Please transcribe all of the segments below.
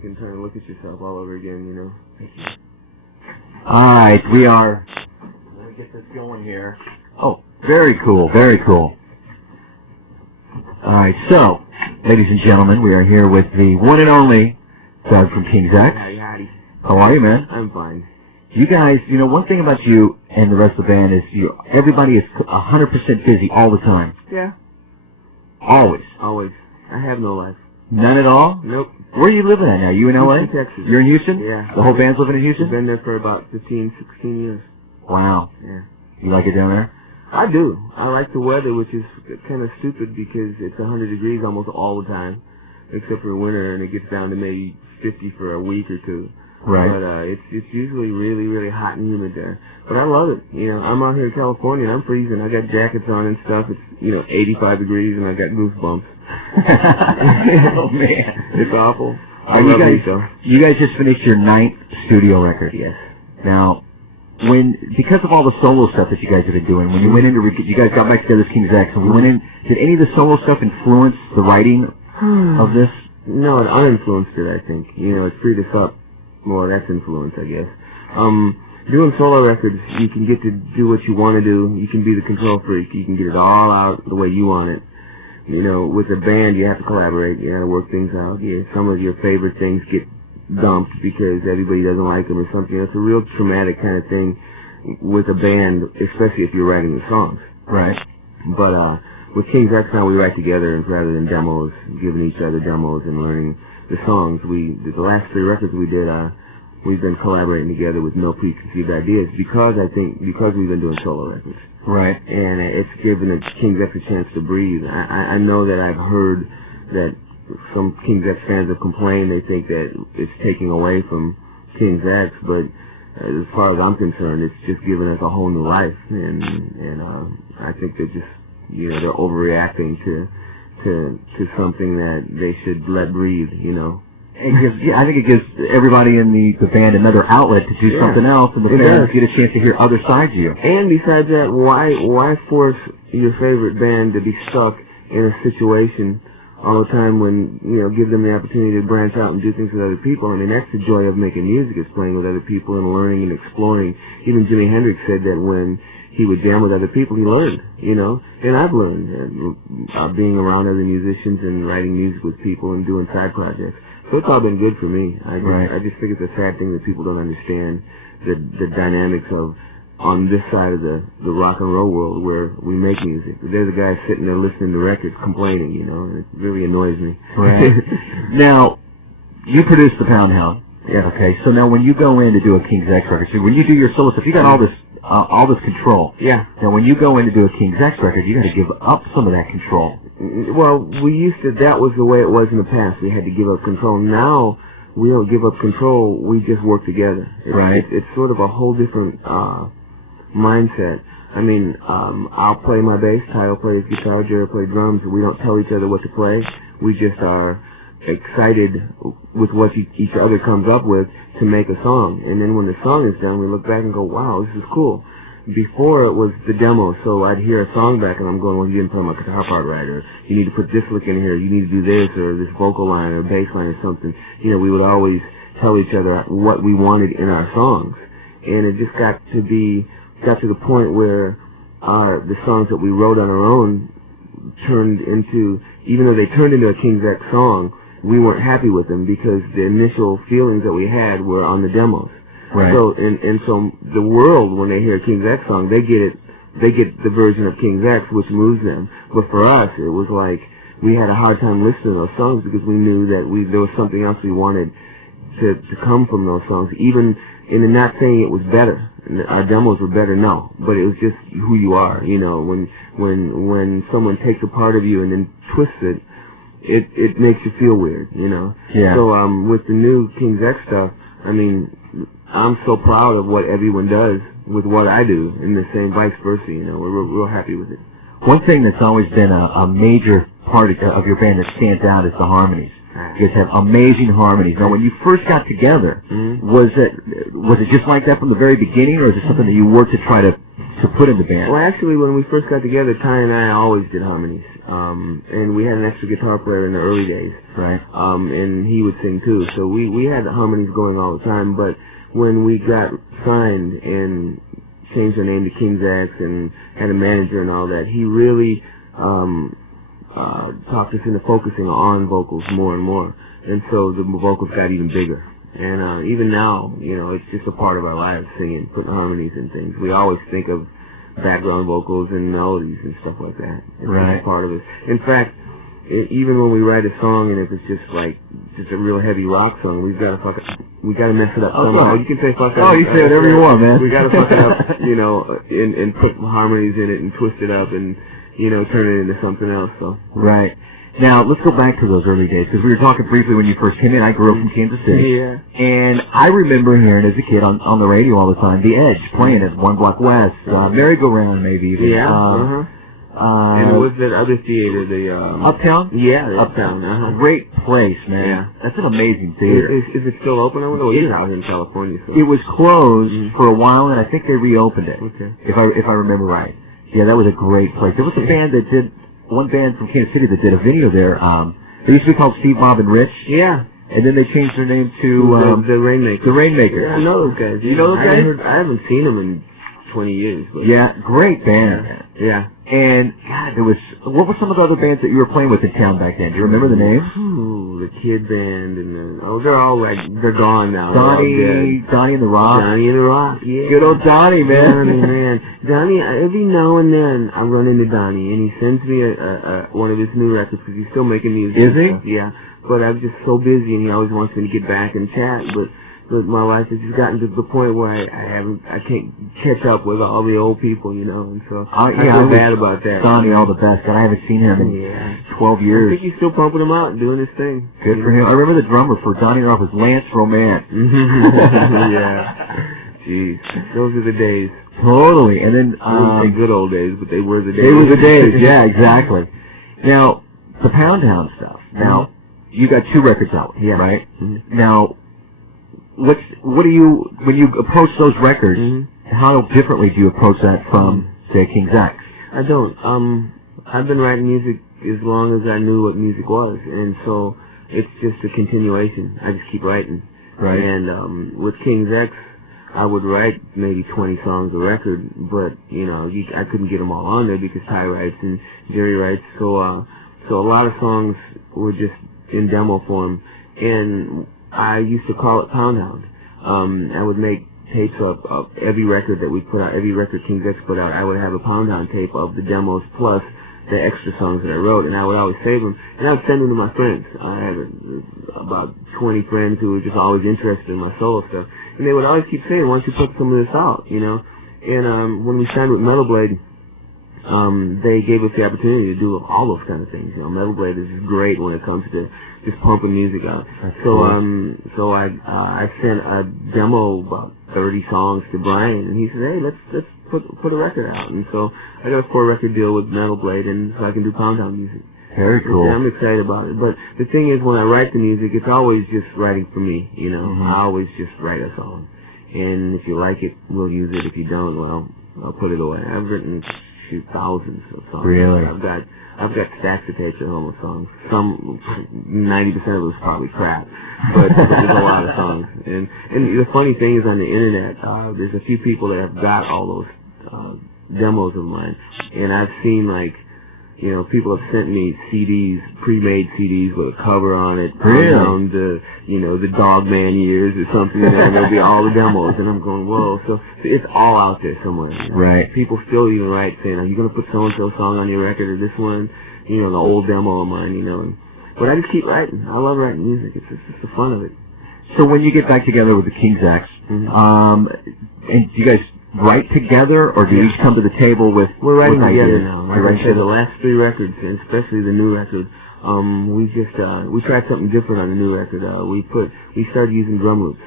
trying to look at yourself all over again, you know. Alright, we are... Let me get this going here. Oh, very cool, very cool. Alright, so, ladies and gentlemen, we are here with the one and only Doug from King's X. Howdy. How are you, man? I'm fine. You guys, you know, one thing about you and the rest of the band is everybody is 100% busy all the time. Yeah. Always. Always. I have no life. None at all? Nope. Where are you living at now? You in L.A.? Houston, Texas. You're in Houston? Yeah. The whole band's living in Houston? I've been there for about 15, 16 years. Wow. Yeah. You like it down there? I do. I like the weather, which is kind of stupid because it's 100 degrees almost all the time, except for winter, and it gets down to maybe 50 for a week or two. Right. But it's usually really, really hot and humid there. But I love it. You know, I'm out here in California, and I'm freezing. I got jackets on and stuff. It's, 85 degrees, and I got goosebumps. Oh, man. It's awful. I love it, though. You guys just finished your 9th studio record. Yes. Now, because of all the solo stuff that you guys have been doing, when you went into, you guys got back together as King's X, and we went in, did any of the solo stuff influence the writing of this? No, it uninfluenced it, I think. It freed us up. Well, that's influence, I guess. Doing solo records, you can get to do what you want to do. You can be the control freak. You can get it all out the way you want it. With a band, you have to collaborate. You have to work things out. Yeah, some of your favorite things get dumped because everybody doesn't like them or something. It's a real traumatic kind of thing with a band, especially if you're writing the songs. Right. But with King's X now, we write together rather than demos, giving each other demos and learning the songs. The last 3 records we did, we've been collaborating together with no preconceived ideas because we've been doing solo records. Right. And it's given King's X a chance to breathe. I know that I've heard that some King's X fans have complained. They think that it's taking away from King's X, but as far as I'm concerned, it's just given us a whole new life. And I think they're just, they're overreacting to something that they should let breathe, I think it gives everybody in the band another outlet to do something else, and the fans get a chance to hear other sides of you. And besides that, why force your favorite band to be stuck in a situation all the time when, give them the opportunity to branch out and do things with other people? I mean, that's the joy of making music, is playing with other people and learning and exploring. Even Jimi Hendrix said that when he would jam with other people, he learned, and I've learned being around other musicians and writing music with people and doing side projects. So it's all been good for me. I just think it's a sad thing that people don't understand the dynamics of on this side of the rock and roll world where we make music. There's a guy sitting there listening to records complaining, and it really annoys me. Right. Now, you produce the Pound Hound. Yeah. Okay, so now when you go in to do a King's X record, so when you do your solo stuff, you got all this control. Yeah. Now, when you go in to do a King's X record, you got to give up some of that control. Well, that was the way it was in the past. We had to give up control. Now, we don't give up control. We just work together. It's sort of a whole different mindset. I mean, I'll play my bass, Ty will play his guitar, Jerry will play drums. We don't tell each other what to play. We just are excited with what each other comes up with to make a song. And then when the song is done, we look back and go, wow, this is cool. Before it was the demo, so I'd hear a song back and I'm going, well, you didn't play my guitar part right, or you need to put this lick in here, you need to do this, or this vocal line, or bass line, or something. We would always tell each other what we wanted in our songs. And it just got to the point where the songs that we wrote on our own turned into, even though they turned into a King's X song, we weren't happy with them because the initial feelings that we had were on the demos. Right. So so the world, when they hear a King's X song, they get the version of King's X, which moves them. But for us, it was like we had a hard time listening to those songs because we knew that there was something else we wanted to come from those songs. Even in not saying it was better, our demos were better, no, but it was just who you are. When someone takes a part of you and then twists it, it makes you feel weird. Yeah. So with the new King's X stuff, I mean, I'm so proud of what everyone does with what I do, and the same vice versa. We're real happy with it. One thing that's always been a major part of your band that stands out is the harmonies. You guys have amazing harmonies. Now, when you first got together, was it just like that from the very beginning, or is it something that you worked to try to to put in the band? Well, actually, when we first got together, Ty and I always did harmonies. And we had an extra guitar player in the early days. Right. And he would sing too. So we had the harmonies going all the time. But when we got signed and changed our name to King's X and had a manager and all that, he really talked us into focusing on vocals more and more. And so the vocals got even bigger. And even now, you know, it's just a part of our lives, singing, putting harmonies and things. We always think of background vocals and melodies and stuff like that. It's just a part of it. In fact, even when we write a song, and if it's just a real heavy rock song, we gotta mess it up somehow. You can say fuck up. Oh, you say whatever you want, man. We gotta fuck it up, you know, and put harmonies in it and twist it up and, you know, turn it into something else. So. Right. Now, let's go back to those early days, because we were talking briefly when you first came in. I grew up from Kansas City. Yeah. And I remember hearing as a kid on the radio all the time, The Edge playing at One Block West, Merry Go Round maybe even. Yeah. And was that other theater, the Uptown? Yeah, Uptown. Great place, man. Yeah. That's an amazing theater. Is it still open? I don't know. You're out in California. So. It was closed for a while, and I think they reopened it. Okay. If I remember right. Yeah, that was a great place. There was a band that did. One band from Kansas City that did a video there. They used to be called Steve, Bob, and Rich. Yeah. And then they changed their name to the Rainmakers. The Rainmakers. Yeah, I know those guys. You know those guys? I haven't seen them in 20 years. But yeah, great band. Yeah. And God, what were some of the other bands that you were playing with in town back then? Do you remember the names? Ooh, the Kid Band and they're all they're gone now. Donnie and the Rock. Donnie and the Rock. Yeah. Good old Donnie, man. Donnie, man. Donnie. Every now and then I run into Donnie, and he sends me one of his new records because he's still making music. Is he? Yeah. But I'm just so busy, and he always wants me to get back and chat, but my life has just gotten to the point where I can't catch up with all the old people, you know, and so I feel bad about that. Donnie, all the best, and I haven't seen him in 12 years. I think he's still pumping them out and doing his thing. Good for him. I remember the drummer for Donnie Rock was Lance Romance. Yeah. Jeez. Those are the days. Totally. And then I wouldn't say good old days, but they were the days. They were the days, yeah, exactly. Now, the Pound Town stuff. Now, you got 2 records out, right? Now, what do you, when you approach those records, how differently do you approach that from, say, King's X? I don't. I've been writing music as long as I knew what music was, and so it's just a continuation. I just keep writing. Right. And with King's X, I would write maybe 20 songs a record, but, you know, I couldn't get them all on there because Ty writes and Jerry writes, so a lot of songs were just in demo form, and I used to call it Pound Hound. I would make tapes of every record that we put out, every record King's X put out. I would have a Pound Hound tape of the demos plus the extra songs that I wrote, and I would always save them, and I would send them to my friends. I had about 20 friends who were just always interested in my solo stuff, and they would always keep saying, why don't you put some of this out, you know? And when we signed with Metal Blade, they gave us the opportunity to do all those kind of things. You know, Metal Blade is great when it comes to just pumping music out. So I sent a demo about 30 songs to Brian, and he said, hey, let's put a record out. And so I got a 4-record deal with Metal Blade, and so I can do Pound Town music. Very cool. I'm excited about it. But the thing is, when I write the music, it's always just writing for me. You know, I always just write a song, and if you like it, we'll use it. If you don't, well, I'll put it away. I've written thousands of songs. Really? I've got stacks of tapes at home with songs. Some 90% of it was probably crap, but there's a lot of songs. And the funny thing is, on the internet, there's a few people that have got all those demos of mine, and I've seen, like, you know, people have sent me CDs, pre-made CDs with a cover on it, around the, you know, the Dogman years or something, and there'll be all the demos, and I'm going, whoa, so it's all out there somewhere. You know? Right. People still even write saying, are you going to put so-and-so song on your record, or this one, you know, the old demo of mine, you know. But I just keep writing. I love writing music. It's just the fun of it. So when you get back together with the King's X, and do you guys write together, or do you each come to the table with? We're writing together now. Like I said, the last 3 records, and especially the new record, we tried something different on the new record. We started using drum loops.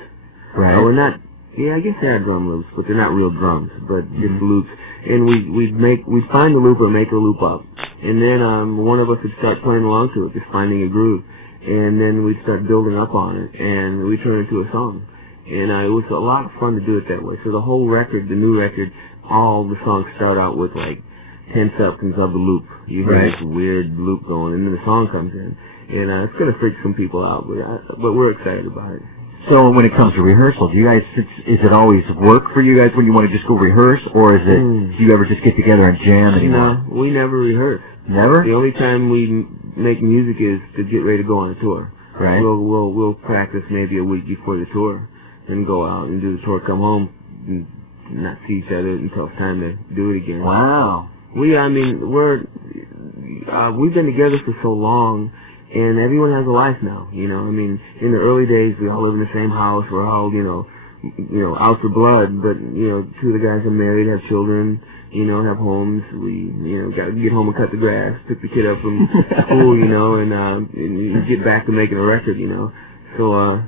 Right. We're not. Yeah, I guess they are drum loops, but they're not real drums, but just loops. And we'd find the loop or make a loop up, and then one of us would start playing along to it, just finding a groove, and then we'd start building up on it, and we turn it into a song. And it was a lot of fun to do it that way. So the whole record, the new record, all the songs start out with like 10 seconds of the loop. You hear this weird loop going, and then the song comes in, and it's gonna freak some people out, but we're excited about it. So when it comes to rehearsal, do you guys, is it always work for you guys when you want to just go rehearse, or is it, do you ever just get together and jam anymore? No, we never rehearse. Never? The only time we make music is to get ready to go on a tour. Right. We'll practice maybe a week before the tour, and go out and do the tour, come home, and not see each other until it's time to do it again. Wow. We've been together for so long, and everyone has a life now, you know. I mean, in the early days, we all live in the same house. We're all, you know, out for blood. But, you know, two of the guys are married, have children, you know, have homes. We, you know, got to get home and cut the grass, pick the kid up from school, you know, and get back to making a record, you know. So,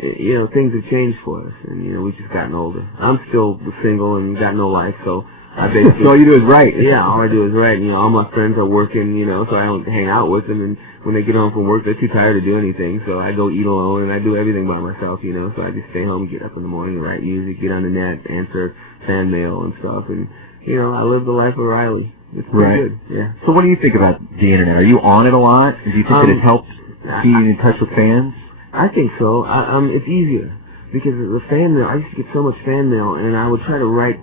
you know, things have changed for us, and, you know, we've just gotten older. I'm still single and got no life, so I basically... So all you do is write. Yeah, all I do is write. You know, all my friends are working, you know, so I don't hang out with them, and when they get home from work, they're too tired to do anything, so I go eat alone, and I do everything by myself, you know, so I just stay home, get up in the morning, write music, get on the net, answer fan mail and stuff, and, you know, I live the life of Riley. It's pretty good, yeah. So what do you think about the internet? Are you on it a lot? Do you think that it helps keeping in touch with fans? I think so. It's easier, because the fan mail, I used to get so much fan mail, and I would try to write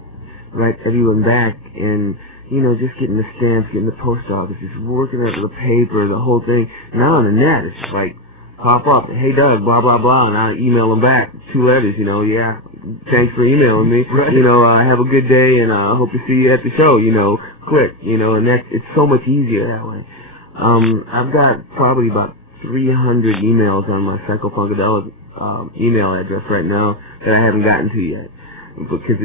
everyone back, and, you know, just getting the stamps, getting the post office, just working out the paper, the whole thing. Now on the net, it's just like, pop up, hey Doug, blah, blah, blah, and I email them back, 2 letters, you know, yeah, thanks for emailing me, you know, have a good day, and I hope to see you at the show, you know, click, you know, and it's so much easier that way. I've got probably about 300 emails on my Psychofunkadelic email address right now that I haven't gotten to yet. Because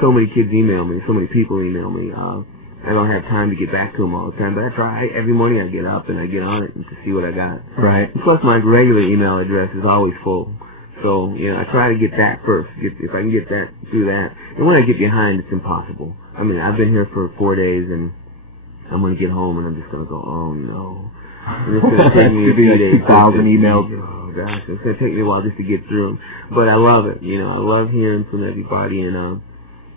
so many kids email me, so many people email me. I don't have time to get back to them all the time, but I try. Every morning I get up and I get on it and to see what I got. Right. And plus my regular email address is always full. So, you know, I try to get that first, if I can get that, through that. And when I get behind, it's impossible. I mean, I've been here for 4 days, and I'm going to get home and I'm just going to go, oh no. And it's going to take me a few days. 2,000 emails. Oh gosh, it's going to take me a while just to get through them. But I love it, you know. I love hearing from everybody, and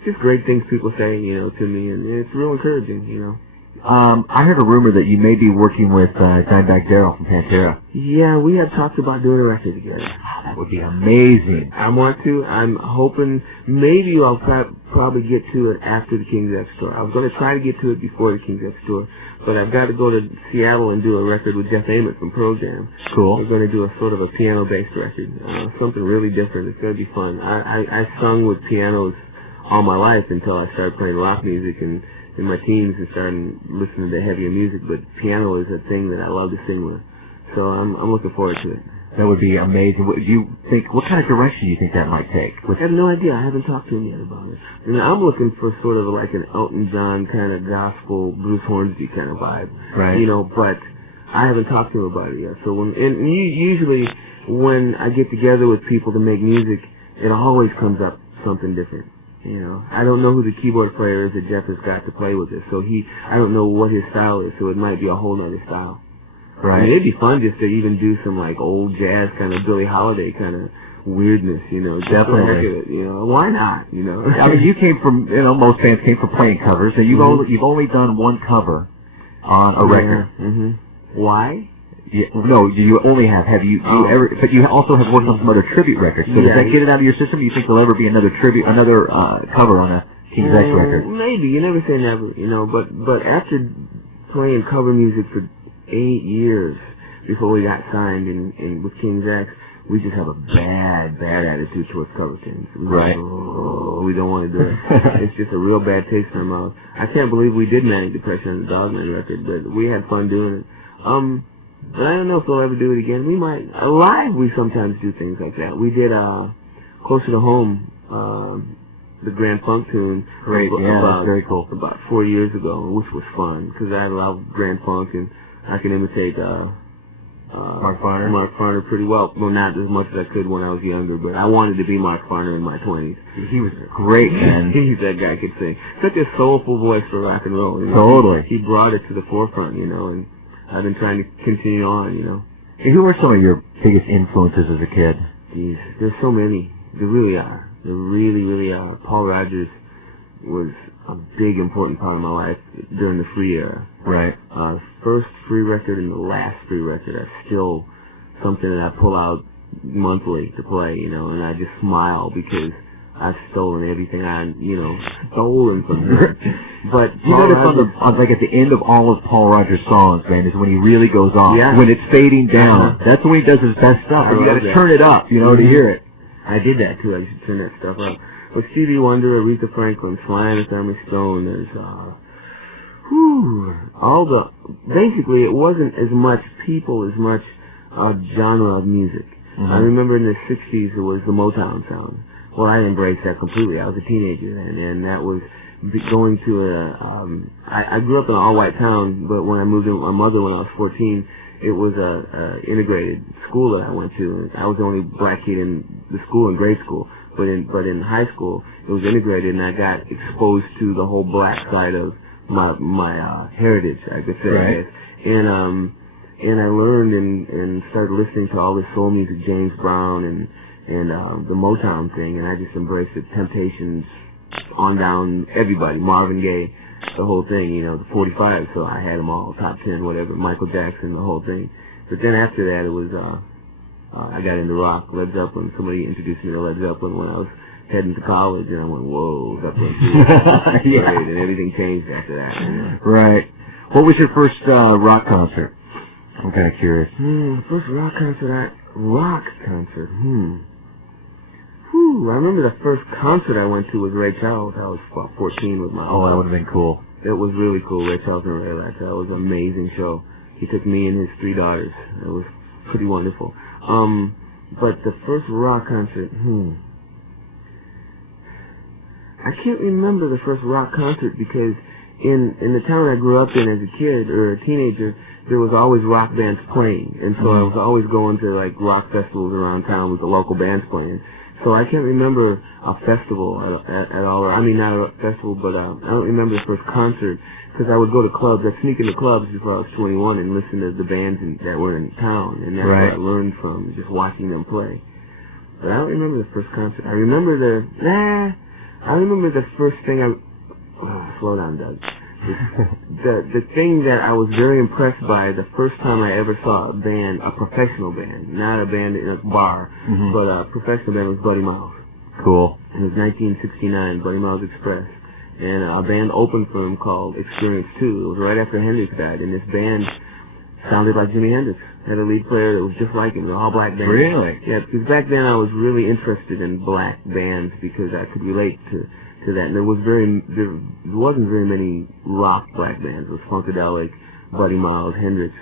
just great things people say, you know, to me, and it's real encouraging, you know. I heard a rumor that you may be working with Dimebag Darrel from Pantera. Yeah, we had talked about doing a record together. That would be amazing. I want to. I'm hoping maybe I'll probably get to it after the King's X tour. I was going to try to get to it before the King's X tour, but I've got to go to Seattle and do a record with Jeff Ament from Pearl Jam. Cool. We're going to do a sort of a piano-based record, something really different. It's going to be fun. I sung with pianos all my life until I started playing rock music and in my teens and started listening to heavier music, but piano is a thing that I love to sing with. So I'm looking forward to it. That would be amazing. What kind of direction do you think that might take? I have no idea. I haven't talked to him yet about it. I mean, I'm looking for sort of like an Elton John kind of gospel, Bruce Hornsby kind of vibe. Right. You know, but I haven't talked to him about it yet. So usually when I get together with people to make music, it always comes up something different. You know, I don't know who the keyboard player is that Jeff has got to play with this, so I don't know what his style is, so it might be a whole other style. Right. I mean, it'd be fun just to even do some, like, old jazz kind of Billie Holiday kind of weirdness, you know. Definitely. You know, why not, you know? I mean, you came from, you know, most bands came from playing covers, and you've only done one cover on a record. Mm-hmm. Why? Yeah, no, you only have. Have you ever? But you also have worked on some other tribute records. So does that get it out of your system? Do you think there'll ever be another cover on a King's X record? Maybe. You never say never, you know. But after playing cover music for 8 years before we got signed in with King's X, we just have a bad attitude towards cover things. Right. We don't want to do it. It's just a real bad taste in our mouth. I can't believe we did Manic Depression on the Dogman record, but we had fun doing it. But I don't know if we'll ever do it again. We might. Live, we sometimes do things like that. We did, Closer to Home, the Grand Funk tune. Great, that's very cool. About 4 years ago, which was fun, because I love Grand Funk, and I can imitate, Mark Farner pretty well. Well, not as much as I could when I was younger, but I wanted to be Mark Farner in my 20s. He was great, man. That guy could sing. Such a soulful voice for rock and roll. You know? Totally. He brought it to the forefront, you know, and I've been trying to continue on, you know. Hey, who are some of your biggest influences as a kid? Jeez, there's so many. There really are. There really, really are. Paul Rodgers, was a big important part of my life during the free era. Right. First free record and the last free record are still something that I pull out monthly to play, you know, and I just smile because I've stolen everything stolen from him. But you notice like at the end of all of Paul Rogers' songs, man, is when he really goes off. Yeah. When it's fading down. That's when he does his best stuff. You got to turn it up, you know, to hear it. I did that too. I used to turn that stuff up. With Stevie Wonder, Aretha Franklin, Sly and the Family Stone, there's basically it wasn't as much people as much genre of music. I remember in the 60s it was the Motown sound. Well, I embraced that completely. I was a teenager then, and that was going to I grew up in an all-white town, but when I moved in with my mother when I was 14, it was a integrated school that I went to. I was the only black kid in the school in grade school, but in high school it was integrated, and I got exposed to the whole black side of my heritage, I could say. Right. And I learned and started listening to all this soul music, James Brown and the Motown thing, and I just embraced it. Temptations, on down, everybody, Marvin Gaye, the whole thing, you know, the 45, so I had them all, top 10, whatever, Michael Jackson, the whole thing. But then after that, it was, I got into rock, Led Zeppelin. Somebody introduced me to Led Zeppelin when I was heading to college, and I went, whoa, Zeppelin. Yeah. Great, and everything changed after that. You know? Right. What was your first rock concert? I'm kind of curious. First rock concert, I remember the first concert I went to was Ray Charles. I was about 14 with my Oh, that would have been cool. It was really cool, Ray Charles and Ray Last. That was an amazing show. He took me and his 3 daughters. It was pretty wonderful. But the first rock concert, I can't remember the first rock concert because in the town I grew up in as a kid or a teenager, there was always rock bands playing, and so I was always going to like rock festivals around town with the local bands playing. So I can't remember a festival at all. I mean, not a festival, but I don't remember the first concert because I would go to clubs. I'd sneak into clubs before I was 21 and listen to the bands that were in town, and that's what I learned from just watching them play. But I don't remember the first concert. I remember the first thing slow down, Doug. The thing that I was very impressed by the first time I ever saw a band, a professional band, not a band in a bar, but a professional band, was Buddy Miles. Cool. It was 1969, Buddy Miles Express. And a band opened for him called Experience 2. It was right after Hendrix died, and this band sounded like Jimi Hendrix. Had a lead player that was just like him. They were all black bands. Really? Yeah, because back then I was really interested in black bands because I could relate to that. And there wasn't very many rock black bands. It was Funkadelic, Buddy Miles, Hendrix,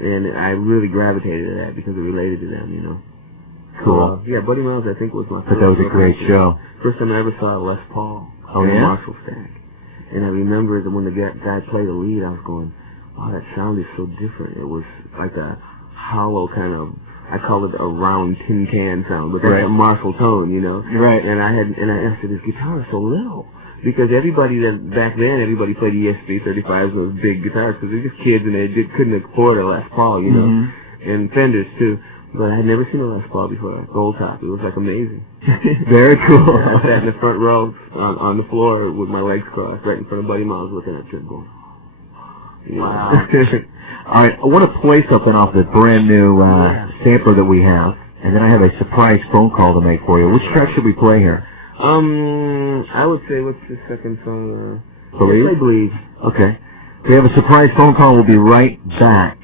and I really gravitated to that because it related to them, you know. Cool. So, Buddy Miles I think was my first. But that was a great show. First time I ever saw Les Paul. Oh, and yeah? Marshall Stack. And I remember that when the guy played the lead, I was going, wow, that sound is so different. It was like a hollow kind of, I call it a round tin can sound, but that's a Marshall tone, you know. Right. And I said, this guitar is so little. Because everybody back then played ES-335s, those big guitars, because they're just kids and they couldn't afford a Les Paul, you know. And Fenders, too. But I had never seen a Les Paul before. Gold top. It was like amazing. Very cool. I sat in the front row on the floor with my legs crossed, right in front of Buddy Miles, looking at him, going, wow. All right, I want to play something off the brand new sampler that we have, and then I have a surprise phone call to make for you. Which track should we play here? I would say, what's the second song? Believe? Play Believe. Okay. We have a surprise phone call. We'll be right back.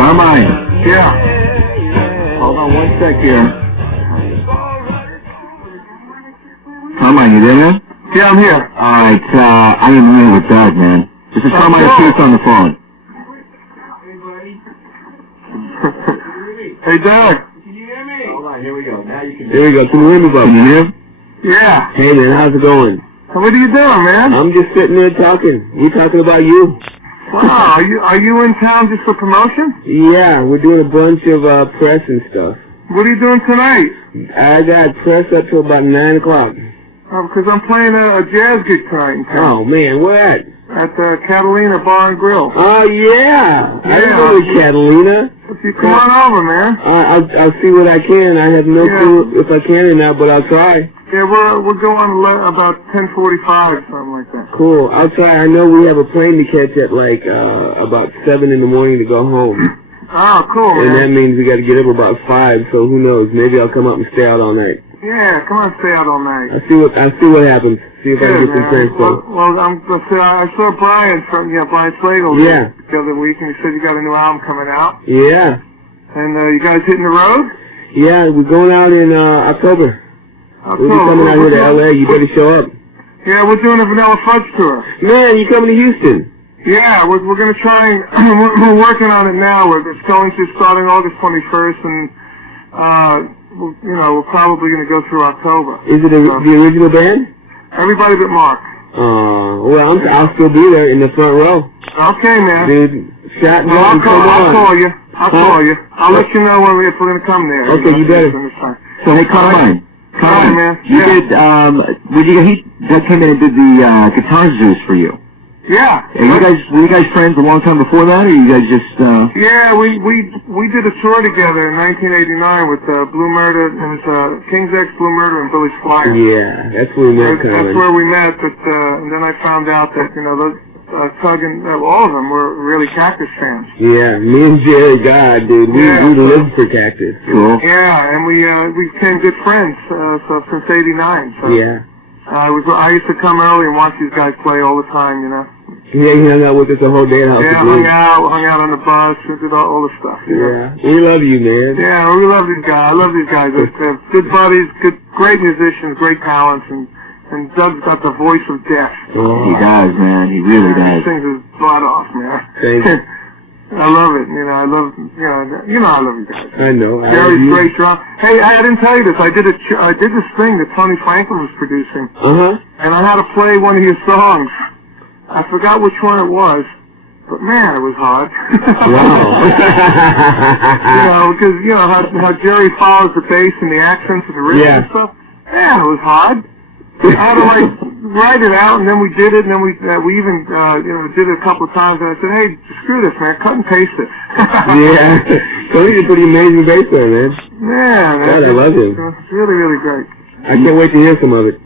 Carmine. Yeah. Hold on one sec here. Carmine, you there, man? Yeah, I'm here. Alright, I'm in the middle with Doug, man. This is Carmine Appice on the phone. Hey, Doug. Can you hear me? Hold on, here we go. Now you can. There we go. Can you hear me, bub? Can you hear? Yeah. Hey, man, how's it going? What are you doing, man? I'm just sitting there talking. We talking about you. Wow, are you in town just for promotion? Yeah, we're doing a bunch of press and stuff. What are you doing tonight? I got press up till about 9 o'clock. Because I'm playing a jazz gig tonight in town. Oh, man, where at? At the Catalina Bar and Grill. Oh, yeah. I Yeah. know Catalina. If you come on over, man. I'll see what I can. I have no clue if I can or not, but I'll try. Yeah, we're going about 10:45, something like that. Cool. I'll try. I know we have a plane to catch at like about 7 in the morning to go home. Oh, cool, And that man. means we got to get up about 5, so who knows? Maybe I'll come up and stay out all night. Yeah, come on, stay out all night. I'll see what happens. See if I can get some friends. Well, I saw Brian from Brian Slagle the other week, and he said you got a new album coming out. Yeah. And you guys hitting the road? Yeah, we're going out in October. We'll be coming out here to L.A. You better show up. Yeah, we're doing a Vanilla Fudge tour. Man, you coming to Houston? Yeah, we're going to try and we're working on it now. We're going to starting August 21st, and we're probably going to go through October. Is it the original band? Everybody but Mark. Well, I'll still be there in the front row. Okay, man. Dude, shot and I'll call you. I'll let you know if we're going to come there. Okay, you better. So, hey, Carmine. Carmine, man. You did, Doug came in and did the guitar juice for you. Yeah. Were you guys friends a long time before that, or you guys just, Yeah, we did a tour together in 1989 with Blue Murder. It was King's X, Blue Murder, and Billy Squire. Yeah, that's where we met, That's where we met, but and then I found out that, those Tug and all of them were really Cactus fans. Yeah, me and Jerry, God, dude, we lived for Cactus. Cool. Yeah, and we became good friends since '89. So yeah. I used to come early and watch these guys play all the time, Yeah, he hung out with us the whole day. Yeah, hung out on the bus, we did all the stuff. Yeah, we love you, man. Yeah, we love these guys. I love these guys. They're good buddies, great musicians, great talents, and Doug's got the voice of death. Oh, he does, man. He really does. He sings his butt off, man. Thank you. I love it. I love you guys. I know. Gary's great drum. Hey, I didn't tell you this. I did this thing that Tony Franklin was producing. And I had to play one of his songs. I forgot which one it was, but man, it was hard. Wow. Because how Jerry follows the bass and the accents and the riffs and stuff. Man, it was hard. I had to write it out, and then we did it, and then we even did it a couple of times. And I said, hey, screw this, man, cut and paste it. Yeah, so he's a pretty amazing bass player, man. Yeah, God, I love him. It's really, really great. I can't wait to hear some of it.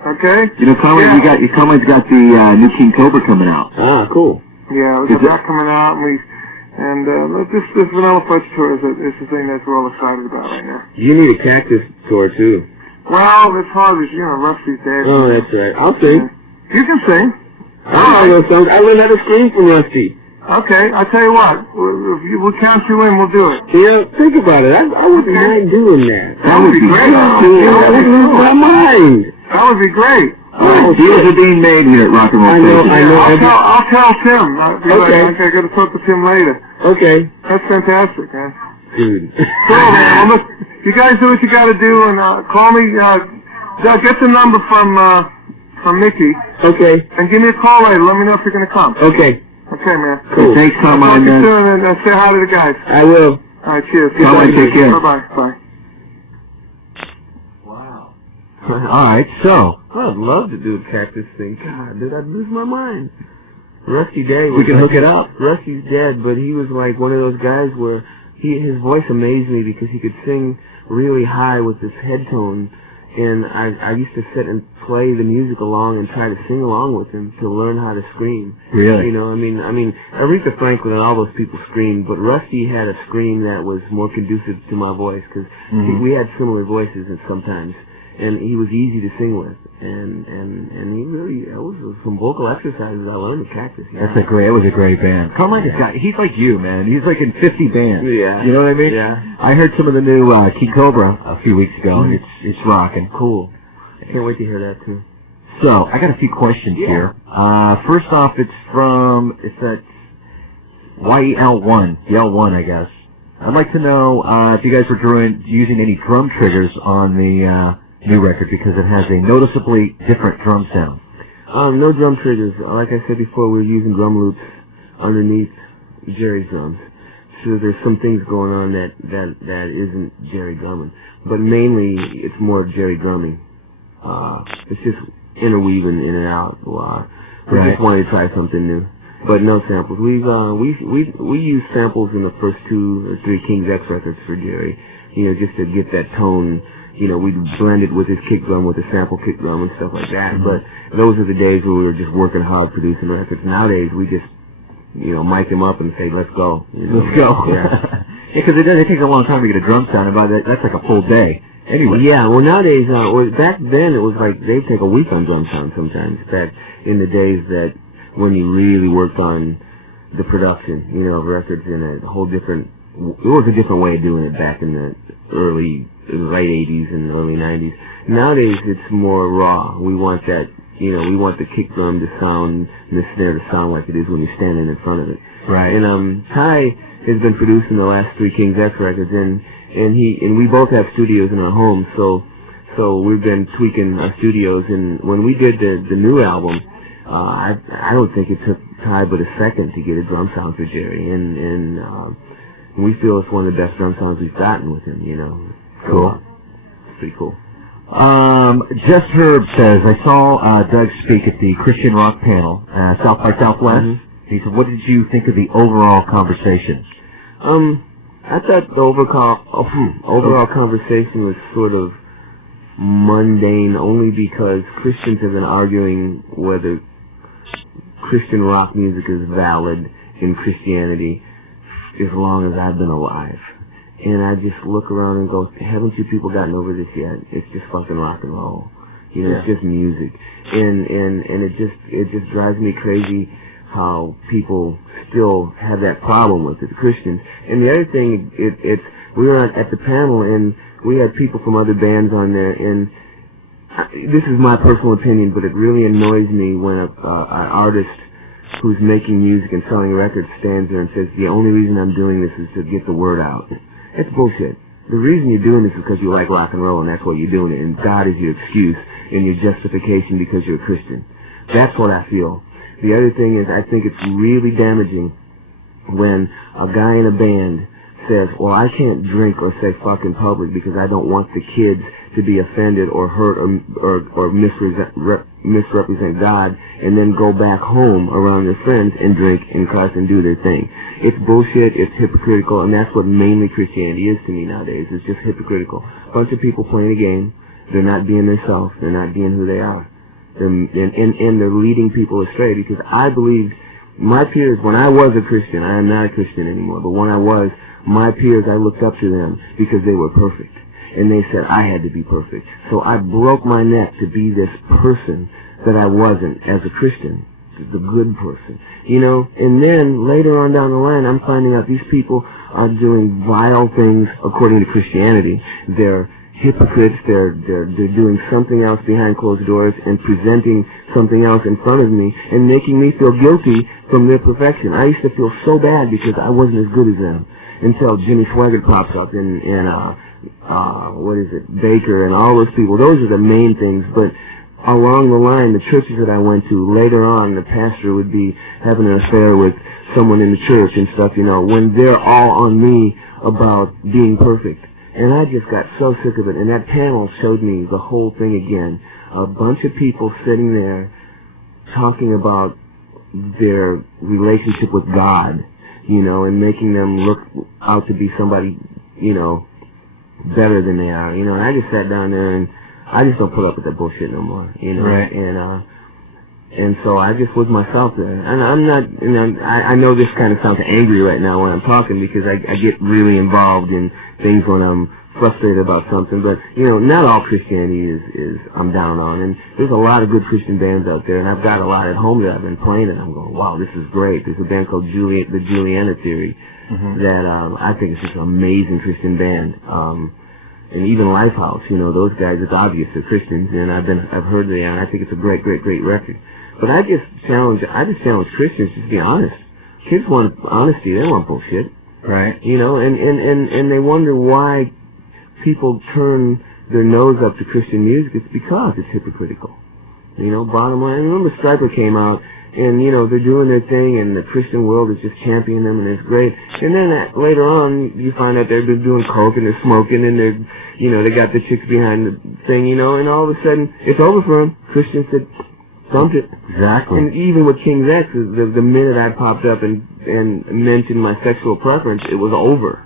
Okay. Carmine, Carmine's got the new King Cobra coming out. Ah, cool. Yeah, there's that coming out, and this Vanilla Fudge tour is the thing that we're all excited about right now. You need a Cactus tour too. Well, it's hard as Rusty's dead. Oh, that's right. I'll sing. You can sing. I know those songs. I learned how to scream from Rusty. Okay, I'll tell you what. We'll count you in. We'll do it. Yeah, think about it. I wouldn't mind doing that. That would be great. That would lose my mind. That would be great. Deals are being made here at Rock and Roll Station. I know. I'll tell Tim. Okay. I got to talk to Tim later. Okay. That's fantastic, man. Dude. Cool, man. Well, look, you guys do what you got to do, and call me. Get the number from Mickey. Okay. And give me a call later. Let me know if you're going to come. Okay. Okay, man. Cool. Thanks, Carmine, man. And say hi to the guys. I will. All right, cheers. Carmine, take care. Bye-bye. Bye. Wow. All right, so I'd love to do a Cactus thing. God, dude, I'd lose my mind. Rusty Day. We can hook it up. Rusty's dead, but he was like one of those guys where his voice amazed me because he could sing really high with his head tone. And I used to sit and play the music along and try to sing along with him to learn how to scream. Really? I mean, Aretha Franklin and all those people screamed, but Rusty had a scream that was more conducive to my voice because we had similar voices sometimes. and he was easy to sing with, and he really, it was some vocal exercises I learned with Cactus. Yeah. That was a great band. Carmine is he's like you, man. He's like in 50 bands. Yeah. You know what I mean? Yeah. I heard some of the new Key Cobra a few weeks ago, and it's rocking. Cool. I can't wait to hear that too. So, I got a few questions here. First off, it's at YEL1, Yel1, I guess. I'd like to know if you guys were using any drum triggers on the new record, because it has a noticeably different drum sound. No drum triggers. Like I said before, we're using drum loops underneath Jerry's drums. So there's some things going on that isn't Jerry drumming. But mainly, it's more Jerry drumming. It's just interweaving in and out. We just wanted to try something new. But no samples. We use samples in the first 2 or 3 King's X records for Jerry, just to get that tone. We blend it with his kick drum, with a sample kick drum and stuff like that. But those are the days where we were just working hard producing records. Nowadays, we just, mic him up and say, let's go. Let's go. Yeah. Because it takes a long time to get a drum sound, and by that's like a full day. Anyway. Yeah, well, nowadays, back then, it was like they'd take a week on drum sound sometimes. Back in the days that when you really worked on the production, of records in a whole different, it was a different way of doing it back in the late 80s and early 90s. Nowadays, it's more raw. We want that, we want the kick drum to sound, and the snare to sound like it is when you're standing in front of it. Right. And Ty has been producing the last 3 King's X records, and we both have studios in our homes, so we've been tweaking our studios. And when we did the new album, I don't think it took Ty but a second to get a drum sound for Jerry, and we feel it's one of the best drum sounds we've gotten with him. Cool. It's pretty cool. Just Herb says, I saw Doug speak at the Christian rock panel, South by Southwest. He said, what did you think of the overall conversation? I thought the overall conversation was sort of mundane, only because Christians have been arguing whether Christian rock music is valid in Christianity as long as I've been alive. And I just look around and go, haven't you people gotten over this yet? It's just fucking rock and roll. It's just music. And it just drives me crazy how people still have that problem with it, Christians. And the other thing, we were at the panel, and we had people from other bands on there, and this is my personal opinion, but it really annoys me when an artist who's making music and selling records stands there and says, the only reason I'm doing this is to get the word out. It's bullshit. The reason you're doing this is because you like rock and roll, and that's why you're doing it, and God is your excuse and your justification because you're a Christian. That's what I feel. The other thing is, I think it's really damaging when a guy in a band says, well, I can't drink or say fuck in public because I don't want the kids to be offended or hurt or misrepresent God, and then go back home around their friends and drink and cuss and do their thing. It's bullshit, it's hypocritical, and that's what mainly Christianity is to me nowadays. It's just hypocritical. A bunch of people playing a game, they're not being themselves, they're not being who they are. And they're leading people astray, because I believe my peers, when I was a Christian, I am not a Christian anymore, but when I was, my peers, I looked up to them because they were perfect. And they said I had to be perfect. So I broke my neck to be this person that I wasn't as a Christian, the good person. And then later on down the line, I'm finding out these people are doing vile things according to Christianity. They're hypocrites, they're doing something else behind closed doors and presenting something else in front of me and making me feel guilty from their perfection. I used to feel so bad because I wasn't as good as them, until Jimmy Swaggart pops up and Baker and all those people. Those are the main things. But along the line, the churches that I went to, later on, the pastor would be having an affair with someone in the church and stuff, when they're all on me about being perfect. And I just got so sick of it. And that panel showed me the whole thing again. A bunch of people sitting there talking about their relationship with God, and making them look out to be somebody, better than they are, and I just sat down there and I just don't put up with that bullshit no more, Right. And so I just was myself there. And I'm not, I know this kind of sounds angry right now when I'm talking, because I get really involved in things when I'm frustrated about something, but, you know, not all Christianity is I'm down on, and there's a lot of good Christian bands out there, and I've got a lot at home that I've been playing, and I'm going, wow, this is great. There's a band called the Juliana Theory that I think is just an amazing Christian band, and even Lifehouse, you know, those guys, it's obvious they're Christians, and I've heard they are, and I think it's a great record. But I just challenge Christians to be honest. Kids want honesty, they want bullshit. Right. You know, and they wonder why people turn their nose up to Christian music. It's because it's hypocritical. You know, bottom line. I remember Striper came out, and, you know, they're doing their thing, and the Christian world is just championing them, and it's great. And then later on, you find out they're doing coke, and they're smoking, and they're, you know, they got the chicks behind the thing, you know, and all of a sudden, it's over for them. Christians said, dumped it. Exactly. And even with King's X, the minute I popped up and mentioned my sexual preference, it was over.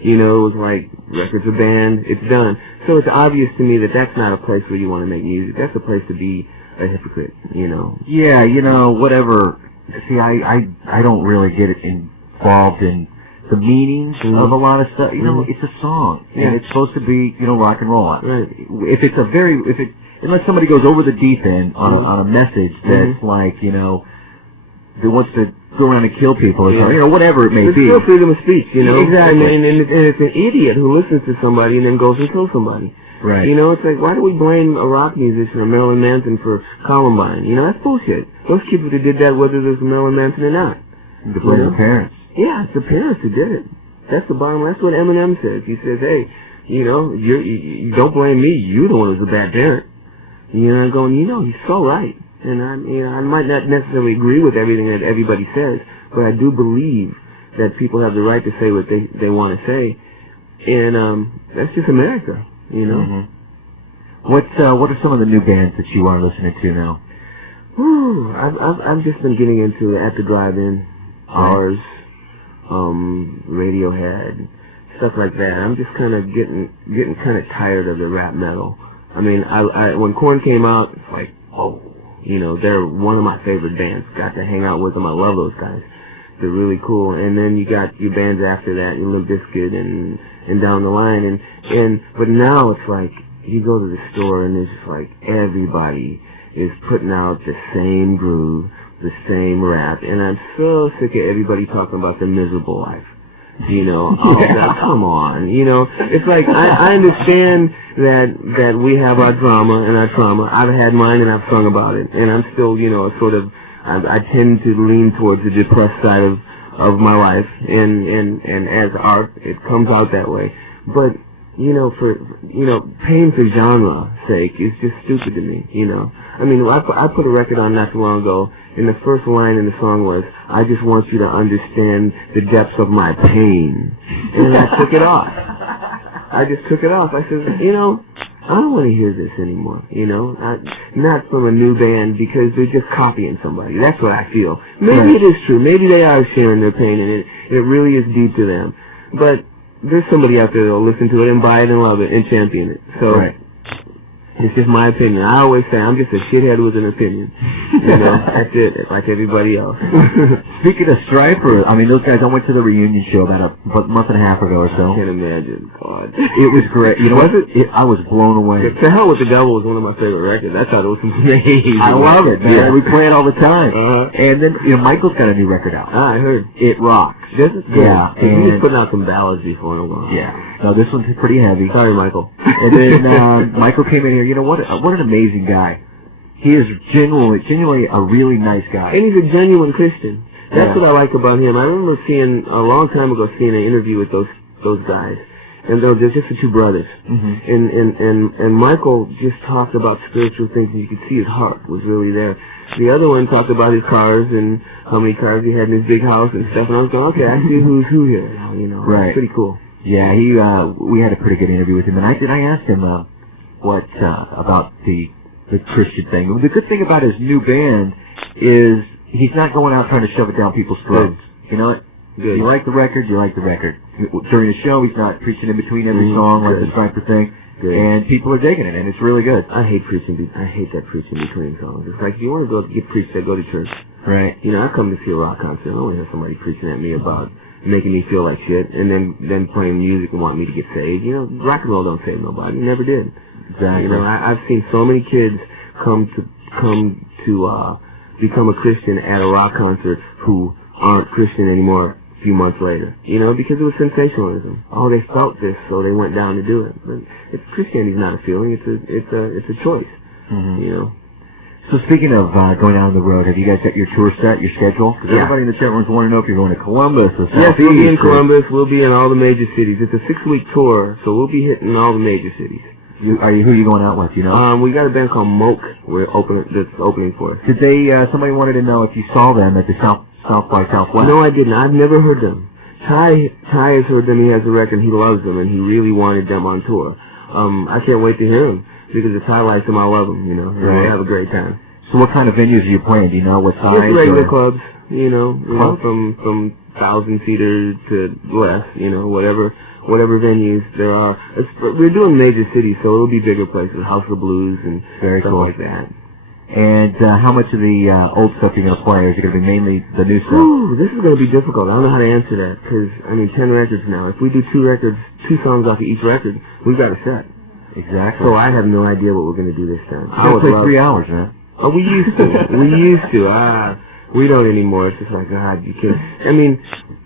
You know, it was like, records are banned, it's done. So it's obvious to me that that's not a place where you want to make music. That's a place to be a hypocrite, you know. Yeah, you know, whatever. See, I don't really get involved in the meanings of a lot of stuff. You know, it's a song, and it's supposed to be, you know, rock and roll. Right. Unless somebody goes over the deep end on a message that's like, you know, that wants to go around and kill people or something, you know, whatever it may be. It's still freedom of speech, you know. Exactly. And it's an idiot who listens to somebody and then goes and kills somebody. Right. You know, it's like, why do we blame a rock musician or Marilyn Manson for Columbine? You know, that's bullshit. Those kids would have did that whether there's Marilyn Manson or not. To blame the parents. Yeah, it's the parents who did it. That's the bottom line. That's what Eminem says. He says, hey, you know, you don't blame me. You're the one who's a bad parent. You know, I'm going, you know, he's so right. And I might not necessarily agree with everything that everybody says, but I do believe that people have the right to say what they want to say. And that's just America, you know. What are some of the new bands that you are listening to now? Whew, I've just been getting into At the Drive-In, Ours, Radiohead, stuff like that. I'm just kind of getting kind of tired of the rap metal. I mean, when Korn came out, it's like, oh, you know, they're one of my favorite bands. Got to hang out with them. I love those guys. They're really cool. And then you got your bands after that, your Limp Bizkit and down the line. But now it's like you go to the store and it's just like everybody is putting out the same groove, the same rap, and I'm so sick of everybody talking about their miserable life. You know, oh God, come on. You know, it's like I understand that we have our drama and our trauma. I've had mine and I've sung about it, and I'm still, you know, sort of. I tend to lean towards the depressed side of my life, and as art, it comes out that way. But you know, pain for genre's sake is just stupid to me. You know, I mean, I put a record on not too long ago, and the first line in the song was, "I just want you to understand the depths of my pain," and I took it off. I just took it off. I said, you know, I don't want to hear this anymore, you know, not from a new band, because they're just copying somebody. That's what I feel. Maybe it is true. Maybe they are sharing their pain, and it really is deep to them. But there's somebody out there that will listen to it and buy it and love it and champion it. So it's just my opinion. I always say I'm just a shithead with an opinion. You know, that's it, like everybody else. Speaking of Striper, I mean, those guys, I went to the reunion show about a month and a half ago or so. I can't imagine. God. It was great. You know, I was blown away. To Hell with the Devil was one of my favorite records. I thought it was amazing. I love it, man. Yeah. We play it all the time. And then, you know, Michael's got a new record out. I heard. It rocks. Does it? Yeah. And he's putting out some ballads before a while. Yeah. No, this one's pretty heavy. Sorry, Michael. And then Michael came in here. You know what? What an amazing guy. He is genuinely a really nice guy. And he's a genuine Christian. That's what I like about him. I remember a long time ago, seeing an interview with those guys. And they're just the two brothers. And Michael just talked about spiritual things, and you could see his heart was really there. The other one talked about his cars and how many cars he had in his big house and stuff. And I was going, okay, I see who's who here. You know, right. It's pretty cool. Yeah, we had a pretty good interview with him, and I asked him what about the Christian thing. The good thing about his new band is he's not going out trying to shove it down people's throats. You know what? Good. You like the record, you like the record. During the show, he's not preaching in between every song like the Striper thing. Good. And people are digging it, and it's really good. I hate preaching. I hate that preaching between songs. It's like, if you want to go get preached at, go to church. Right. You know, I come to see a rock concert. I don't want to hear somebody preaching at me about making me feel like shit, and then playing music and wanting me to get saved. You know, rock and roll don't save nobody. It never did. Exactly. You know, I've seen so many kids come to become a Christian at a rock concert who aren't Christian anymore a few months later. You know, because it was sensationalism. Oh, they felt this, so they went down to do it. But Christianity's not a feeling. It's a choice. Mm-hmm. You know. So speaking of going out on the road, have you guys got your tour set, your schedule? Because everybody in the chat rooms want to know if you're going to Columbus or Yes, Southeast. we'll be in Columbus. We'll be in all the major cities. It's a 6-week tour, so we'll be hitting all the major cities. Who are you going out with? You know? We got a band called Moke. That's opening for us. Did they? Somebody wanted to know if you saw them at the South by Southwest. No, I didn't. I've never heard them. Ty has heard them. He has a record. He loves them, and he really wanted them on tour. I can't wait to hear them because if Ty likes them, I love them. You know, right. They have a great time. So what kind of venues are you playing? Do you know what size? Just regular clubs. You know, Clubs? from 1,000-seater to less. You know, whatever venues there are. We're doing major cities, so it'll be bigger places, House of Blues and Very stuff cool. like that. And how much of the old stuff you're going to play? Is it going to be mainly the new stuff? Ooh, this is going to be difficult. I don't know how to answer that because, 10 records now. If we do 2 songs off of each record, we've got a set. Exactly. So I have no idea what we're going to do this time. I would play 3 hours, man. Oh, we used to. We don't anymore. It's just like, God, you can't.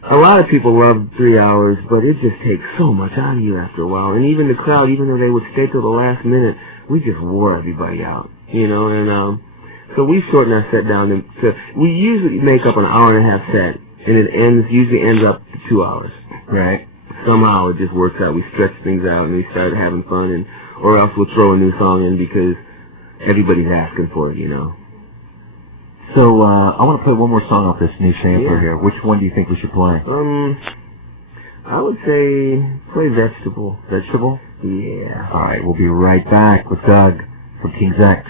A lot of people love 3 hours, but it just takes so much out of you after a while. And even the crowd, even though they would stay till the last minute, we just wore everybody out, you know. And so we shorten our set down. We usually make up an hour-and-a-half set, and it usually ends up to 2 hours. Right. Somehow it just works out. We stretch things out, and we start having fun, or else we'll throw a new song in because everybody's asking for it, you know. So, I want to play one more song off this new sampler here. Which one do you think we should play? I would say play Vegetable. Vegetable? Yeah. All right, we'll be right back with Doug from King's X.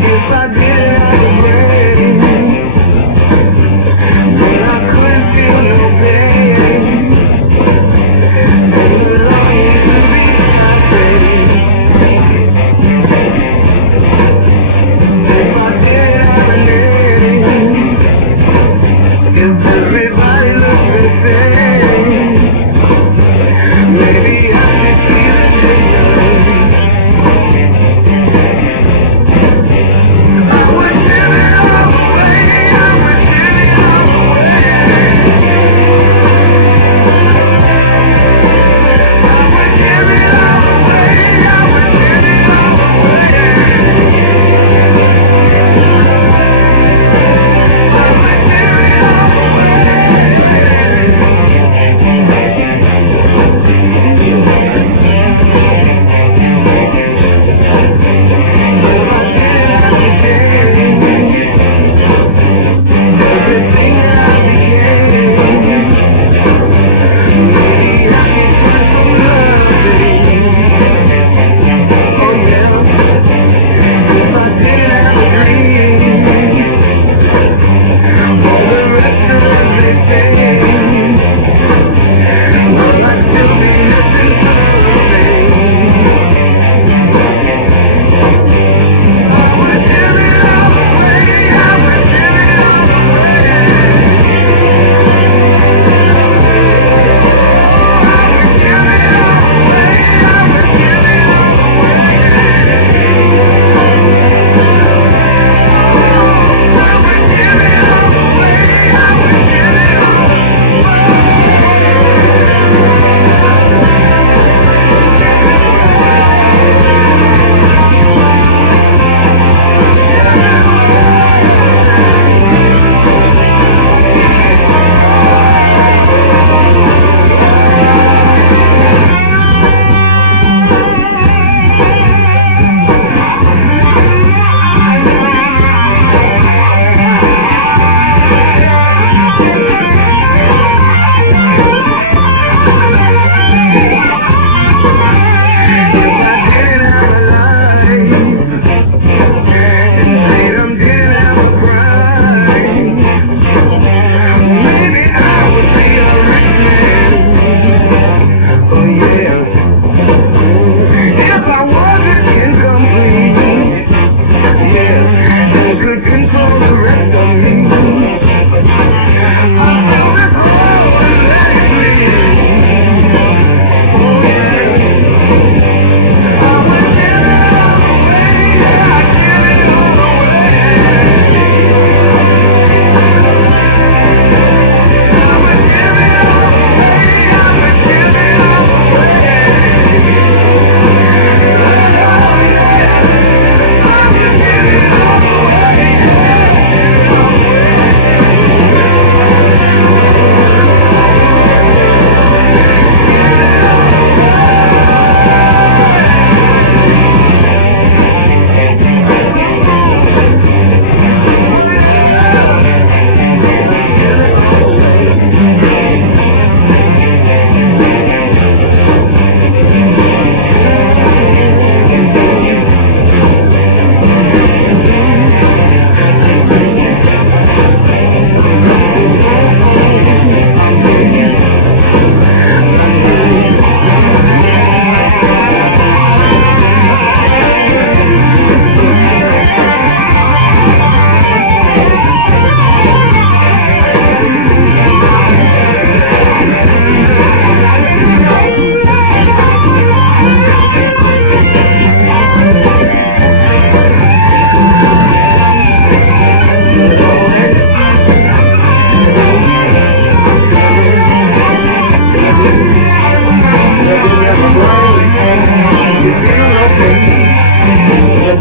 If I did,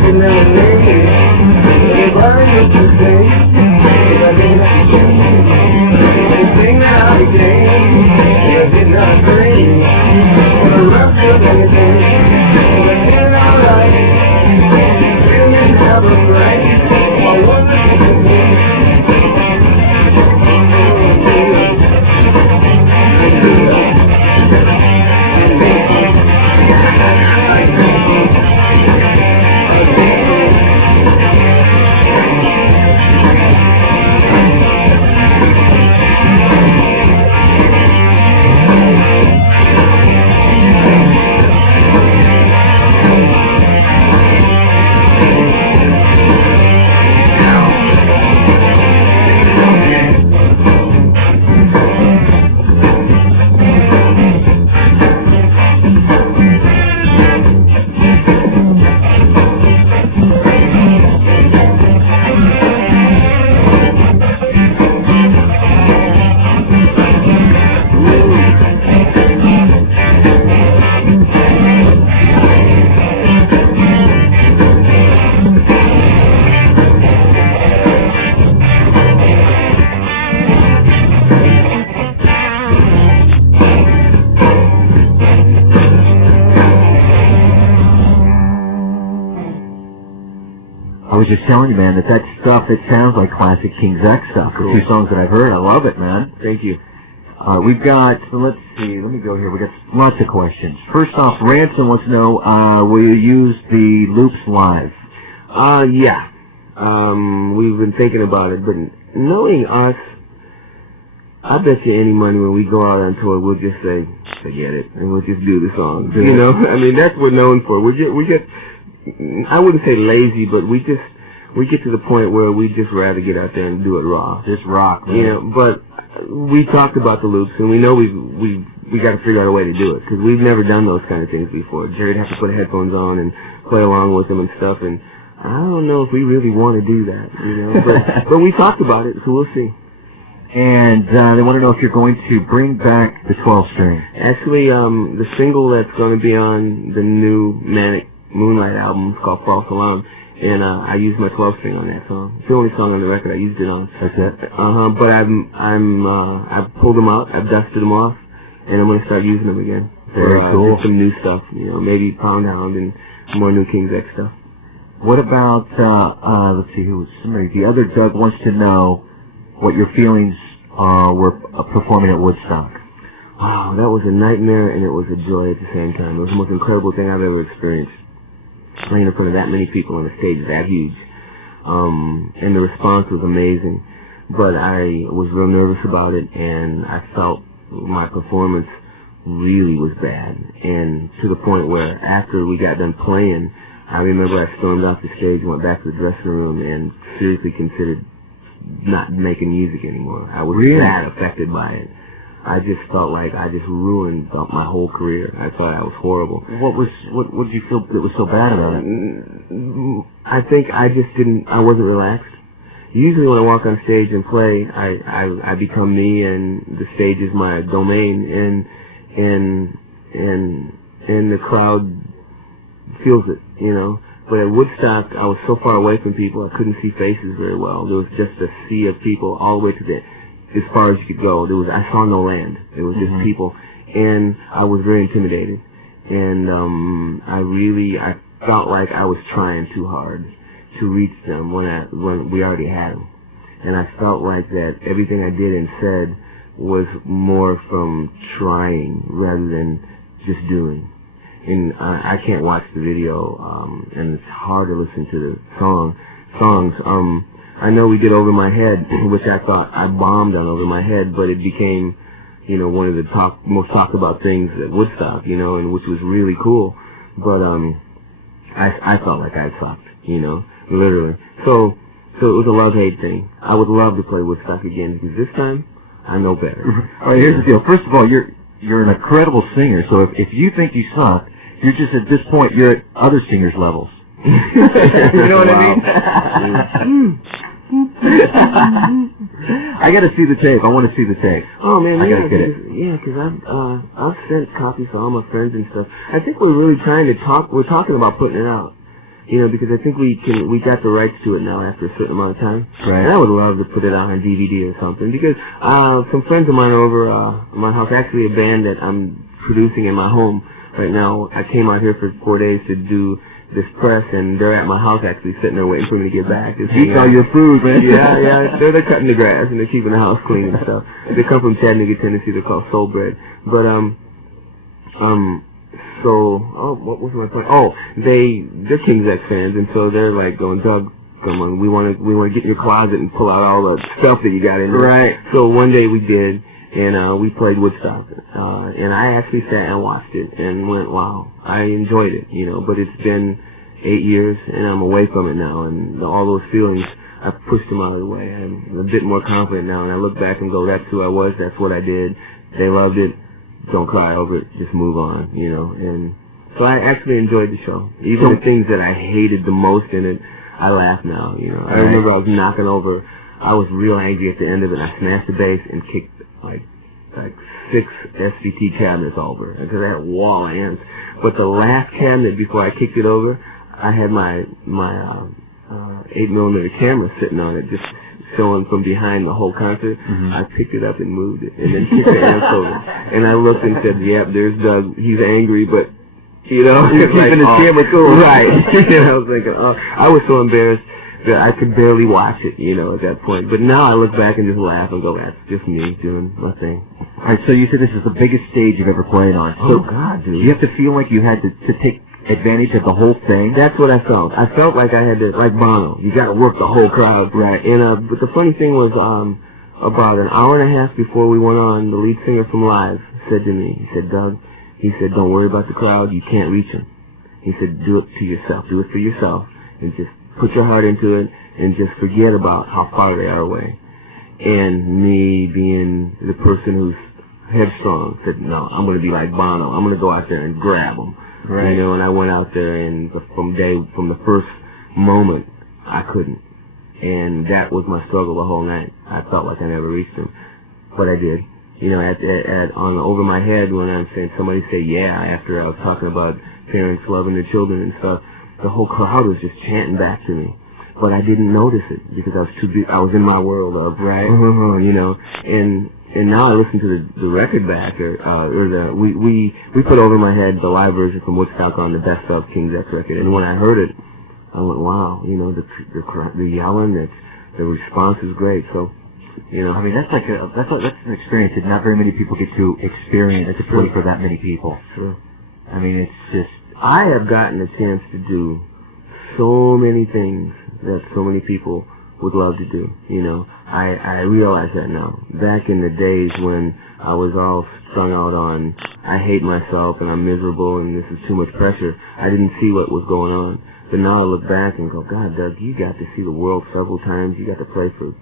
could never make it. What I used to say, if I didn't have to change anything that I became, if I did not dream, or I loved you anything, if I did it alright, feeling never right, I wonder if you knew. I was just telling you, man, that stuff, it sounds like classic King's X stuff. Cool. The two songs that I've heard, I love it, man. Thank you. We've got, so let's see, let me go here. We've got lots of questions. First off, Ransom wants to know, will you use the loops live? Yeah. We've been thinking about it, but knowing us, I bet you any money when we go out on tour, we'll just say, forget it, and we'll just do the songs. You know, I mean, that's what we're known for. We get, I wouldn't say lazy, but we get to the point where we just rather get out there and do it raw. Just rock, man. You know, but we talked about the loops, and we know we got to figure out a way to do it, because we've never done those kind of things before. Jerry'd have to put headphones on and play along with them and stuff, and I don't know if we really want to do that, you know, but we talked about it, so we'll see. And they want to know if you're going to bring back the 12-string. Actually, the single that's going to be on the new Manic Moonlight album is called False Alarm, and I used my 12-string on that song. It's the only song on the record I used it on. That's it? But I've pulled them out, I've dusted them off, and I'm going to start using them again. Very cool. Just some new stuff, you know, maybe Pound Hound and more new King's X stuff. What about, let's see, somebody, the other Doug wants to know what your feelings were performing at Woodstock. Wow, that was a nightmare and it was a joy at the same time. It was the most incredible thing I've ever experienced. Playing in front of that many people on a stage that huge. And the response was amazing. But I was real nervous about it, and I felt my performance really was bad. And to the point where after we got done playing, I remember I stormed off the stage and went back to the dressing room and seriously considered not making music anymore. I was that affected by it. I just felt like I just ruined my whole career. I thought I was horrible. What did you feel that was so bad about it? I think I wasn't relaxed. Usually when I walk on stage and play, I become me, and the stage is my domain, and the crowd feels it, you know. But at Woodstock, I was so far away from people, I couldn't see faces very well. There was just a sea of people all the way to as far as you could go. I saw no land. It was just people, and I was very intimidated. And I felt like I was trying too hard to reach them when we already had them. And I felt like that everything I did and said was more from trying rather than just doing. And I can't watch the video, and it's hard to listen to the songs. I know we did Over My Head, which I thought I bombed on Over My Head, but it became, you know, one of the most talked about things at Woodstock, you know, and which was really cool. But I felt like I sucked, you know, literally. So it was a love-hate thing. I would love to play Woodstock again, because this time I know better. All right, here's the deal. First of all, you're an incredible singer, so if you think you suck, you're just, at this point, you're at other singers' levels. You know what I mean? I got to see the tape. I want to see the tape. Oh man, I got to get it. Yeah, because I've sent copies to all my friends and stuff. I think we're really trying to talk. We're talking about putting it out. because I think we got the rights to it now after a certain amount of time. Right. And I would love to put it out on DVD or something, because some friends of mine over my house, actually a band that I'm producing in my home right now, I came out here for 4 days to do this press, and they're at my house actually sitting there waiting for me to get back. Eat all your food, man. Yeah. They're cutting the grass and they're keeping the house clean and stuff. They come from Chattanooga, Tennessee. They're called Soul Bread. But what was my point? Oh, they're King's X fans, and so they're like going, Doug, come on, we want to get in your closet and pull out all the stuff that you got in there. Right. So one day we did, and we played Woodstock, and I actually sat and watched it and went, wow, I enjoyed it, but it's been 8 years, and I'm away from it now, and all those feelings, I pushed them out of the way. I'm a bit more confident now, and I look back and go, that's who I was, that's what I did, they loved it, don't cry over it, just move on, and so I actually enjoyed the show. Even the things that I hated the most in it, I laugh now, I remember I was knocking over, I was real angry at the end of it, and I smashed the bass and kicked like 6 SVT cabinets over, because I had a wall of ants. But the last cabinet before I kicked it over, I had my 8mm camera sitting on it, just showing from behind the whole concert. I picked it up and moved it, and then kicked the ants over. And I looked and said, yep, there's Doug. He's angry, but, he's keeping his camera cool. Right. And I was thinking, I was so embarrassed that I could barely watch it, at that point. But now I look back and just laugh and go, that's just me doing my thing. All right, so you said this is the biggest stage you've ever played on. Oh, God, dude. Do you have to feel like you had to take advantage of the whole thing? That's what I felt. I felt like I had to, like Bono, you got to work the whole crowd. Right. And but the funny thing was, about an hour and a half before we went on, the lead singer from Live said to me, he said, Doug, don't worry about the crowd, you can't reach them. He said, do it to yourself, do it for yourself, and just put your heart into it, and just forget about how far they are away. And me being the person who's headstrong said, no, I'm going to be like Bono. I'm going to go out there and grab them. Right. And I went out there, and from the first moment, I couldn't. And that was my struggle the whole night. I felt like I never reached them, but I did. Over my head when I'm saying, somebody say yeah after I was talking about parents loving their children and stuff, the whole crowd was just chanting back to me. But I didn't notice it because I was too deep. I was in my world of, right, and now I listen to the record back, we put Over My Head, the live version from Woodstock, on the Best of King's X record, and when I heard it, I went, wow, the yelling, the response is great. So, I mean, that's an experience that not very many people get to experience to play for that many people. Sure. I mean, it's just, I have gotten a chance to do so many things that so many people would love to do, I realize that now. Back in the days when I was all strung out on, I hate myself and I'm miserable and this is too much pressure, I didn't see what was going on. But now I look back and go, God, Doug, you got to see the world several times. You got to play for,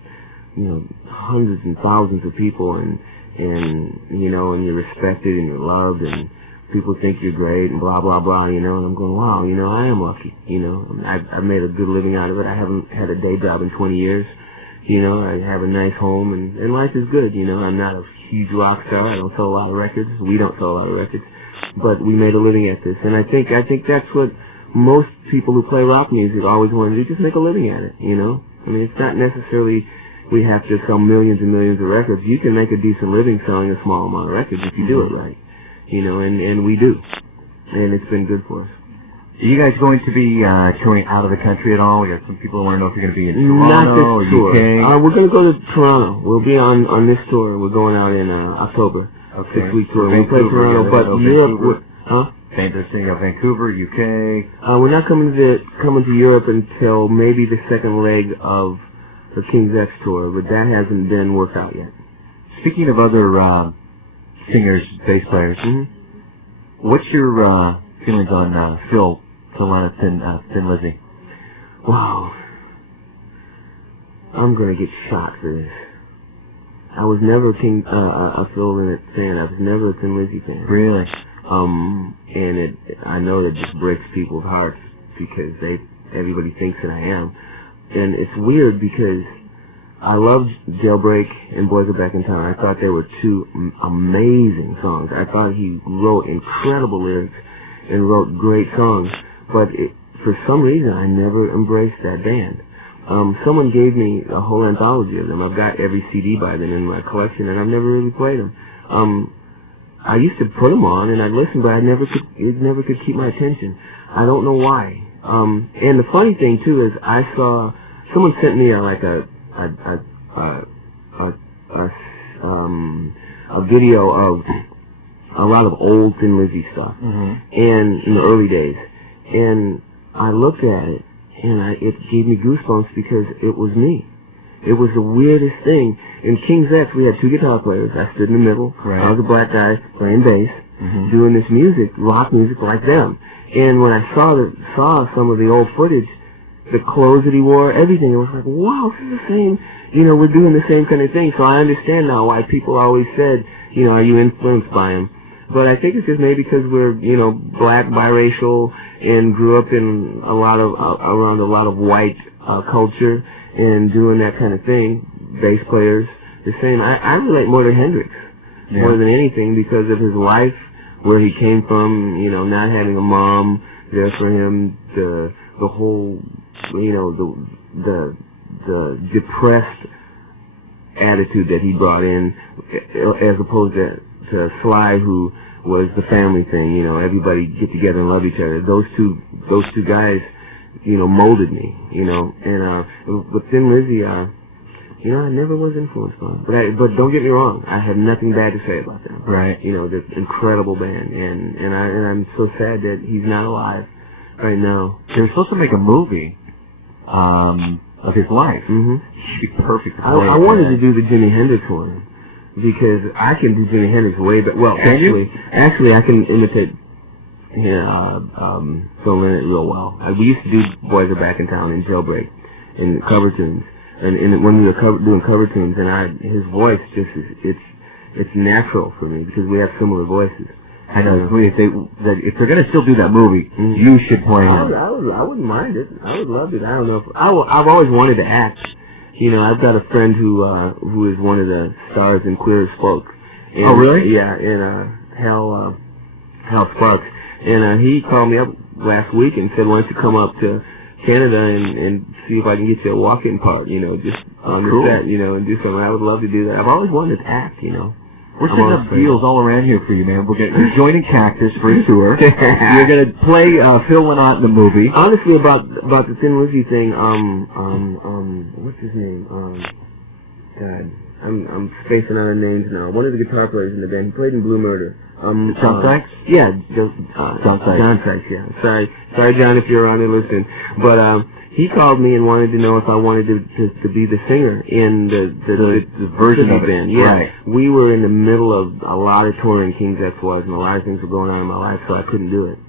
hundreds and thousands of people, and you're respected and you're loved, and people think you're great and blah, blah, blah, and I'm going, wow, I am lucky, I've made a good living out of it. I haven't had a day job in 20 years, I have a nice home, and life is good, I'm not a huge rock star. I don't sell a lot of records. We don't sell a lot of records, but we made a living at this, and I think that's what most people who play rock music always want to do, just make a living at it, I mean, it's not necessarily we have to sell millions and millions of records. You can make a decent living selling a small amount of records if you do it right. And we do. And it's been good for us. Are you guys going to be touring out of the country at all? We got some people who want to know if you're going to be in Not Toronto this tour. or UK. We're going to go to Toronto. We'll be on this tour. We're going out in October. Okay. 6-week tour. We'll Vancouver, play Toronto, but Europe... Vancouver, UK. We're not coming to Europe until maybe the second leg of the King's X tour, but that hasn't been worked out yet. Speaking of other singers, bass players, what's your feelings on Phil and Thin Lizzy? Wow. I'm going to get shot for this. I was never a Phil Lynott fan. I was never a Thin Lizzy fan. Really? And I know that just breaks people's hearts because everybody thinks that I am. And it's weird because I loved Jailbreak and Boys Are Back in Town. I thought they were two amazing songs. I thought he wrote incredible lyrics and wrote great songs. But for some reason, I never embraced that band. Someone gave me a whole anthology of them. I've got every CD by them in my collection, and I've never really played them. I used to put them on, and I'd listen, but it never could keep my attention. I don't know why. And the funny thing, too, is I saw, someone sent me a video of a lot of old Thin Lizzy stuff, and in the early days, and I looked at it, and it gave me goosebumps because it was me. It was the weirdest thing. In King's X, we had two guitar players. I stood in the middle. Right. I was a black guy playing bass, doing this music, rock music like them. And when I saw some of the old footage, the clothes that he wore, everything, it was like, wow, this is the same. We're doing the same kind of thing. So I understand now why people always said, are you influenced by him? But I think it's just maybe because we're, black, biracial, and grew up in around a lot of white culture and doing that kind of thing. Bass players, the same. I relate more to Hendrix more than anything because of his life, where he came from. Not having a mom there for him, the whole, the depressed attitude that he brought in, as opposed to Sly, who was the family thing. Everybody get together and love each other. Those two guys, molded me. And with Thin Lizzy, I never was influenced by them. But don't get me wrong, I have nothing bad to say about them. Right. They're an incredible band, and I'm so sad that he's not alive right now. They were supposed to make a movie of his life. She'd be perfect. I wanted to do the Jimi Hendrix one because I can do Jimi Hendrix way better. Well, actually, I can imitate Phil Lynott real well. We used to do Boys Are Back in Town and Jailbreak and cover tunes. And when we were doing cover tunes, and his voice it's natural for me because we have similar voices. I know. If they're going to still do that movie, you should play it. I wouldn't mind it. I would love it. I don't know. I've always wanted to act. I've got a friend who is one of the stars in Queer as Folk. Oh, really? Yeah, in Hal Sparks. And he called me up last week and said, why don't you come up to Canada and see if I can get you a walk-in part, just on the set, and do something. I would love to do that. I've always wanted to act, We're setting up deals all around here for you, man. You're joining Cactus for a tour. You're going to play Phil Lynott in the movie. Honestly, about the Thin Lizzy thing, what's his name? God, I'm spacing out names now. One of the guitar players in the band, he played in Blue Murder. John Sykes? Yeah, John Sykes. John Sykes, yeah. Sorry, John, if you're on there listening. But he called me and wanted to know if I wanted to be the singer in the version of the band. Yeah, right. We were in the middle of a lot of touring, King's X was, and a lot of things were going on in my life, so I couldn't do it.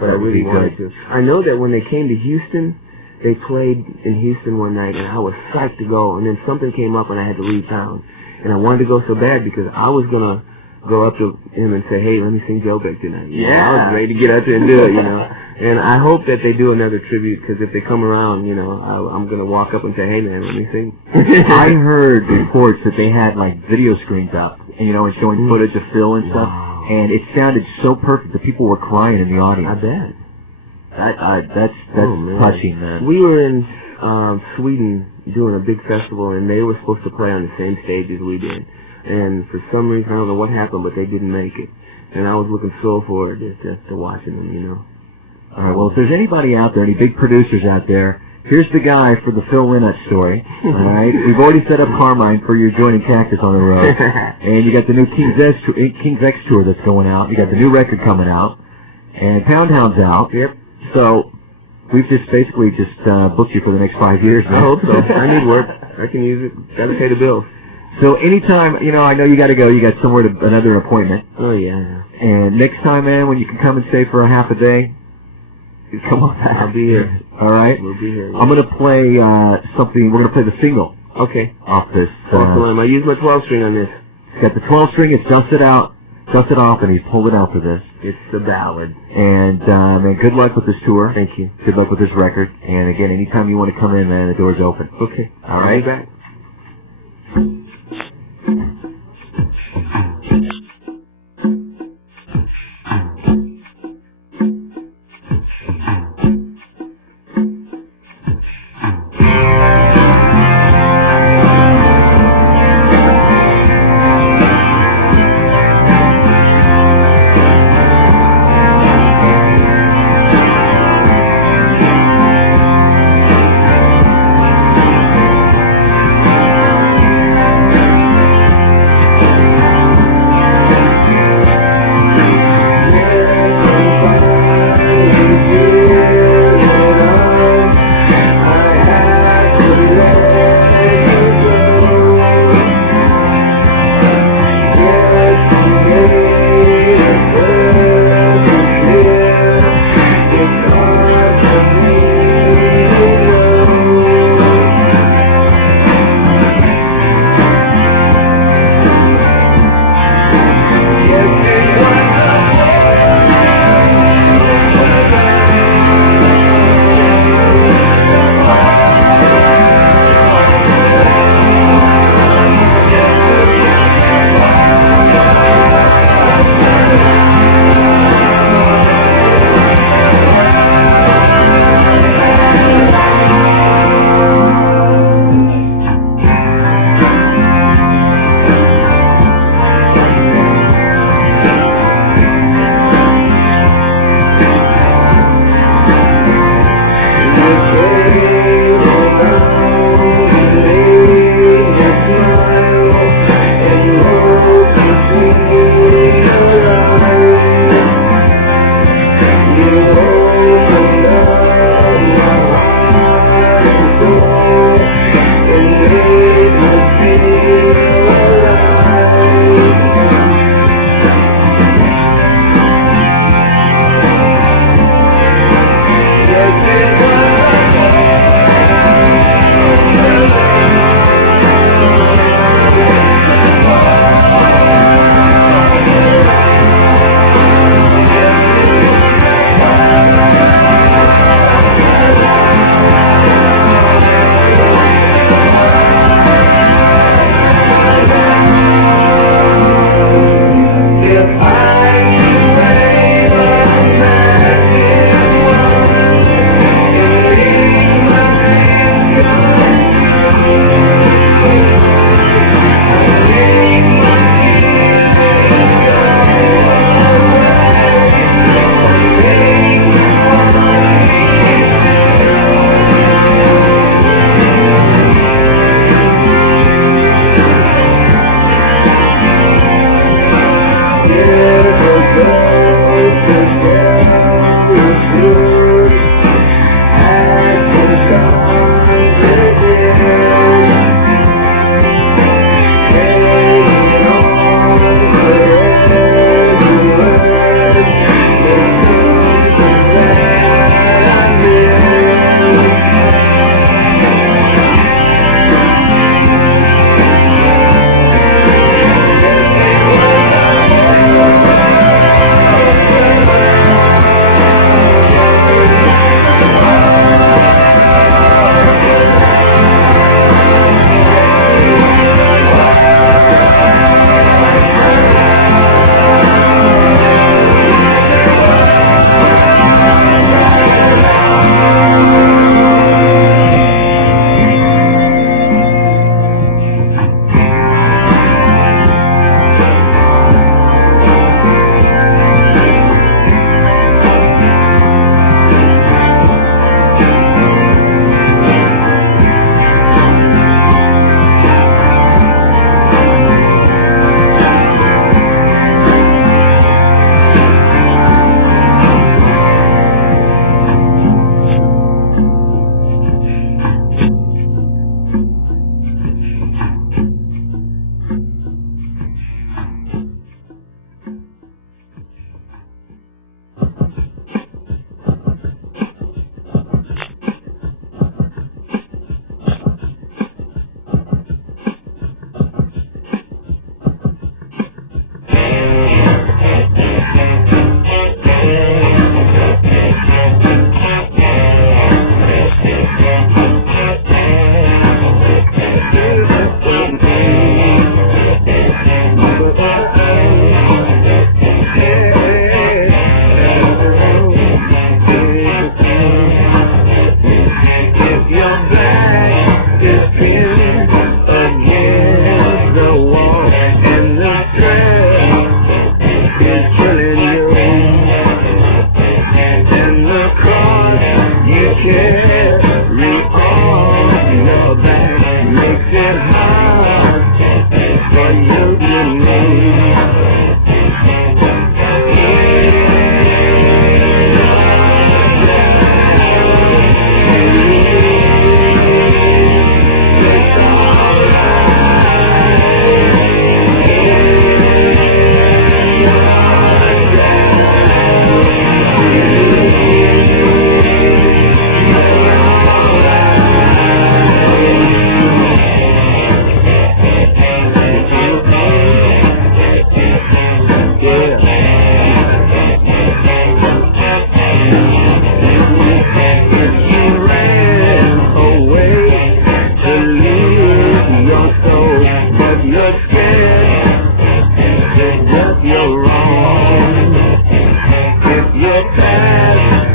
But I really wanted to. I know that when they came to Houston, they played in Houston one night, and I was psyched to go, and then something came up, and I had to leave town. And I wanted to go so bad because I was going to go up to him and say, hey, let me sing Jailbreak tonight. Yeah. I was ready to get out there and do it, And I hope that they do another tribute, because if they come around, I'm going to walk up and say, hey, man, let me sing. I heard reports that they had, video screens up, and, and showing footage of Phil and stuff, and it sounded so perfect that people were crying in the audience. I bet. That's touching, man. We were in Sweden doing a big festival, and they were supposed to play on the same stage as we did. And for some reason, I don't know what happened, but they didn't make it. And I was looking so forward to watching them, All right, well, if there's anybody out there, any big producers out there, here's the guy for the Phil Lynott story, all right? We've already set up Carmine for your joining Cactus on the road. And you got the new King's X tour that's going out. You got the new record coming out. And Pound Hound's out. Yep. So we've basically booked you for the next 5 years. I hope so. I need work. I can use it. Got to pay the bills. So anytime, I know you got to go. You got another appointment. Oh, yeah. And next time, man, when you can come and stay for a half a day, come on back. I'll be here. All right? We'll be here. Yeah. I'm going to play something. We're going to play the single. Okay. Off this. I use my 12-string on this. It's got the 12-string. It's dusted off, and he's pulled it out for this. It's the ballad. And, man, good luck with this tour. Thank you. Good luck with this record. And, again, anytime you want to come in, man, the door's open. Okay. All right? I'll be back.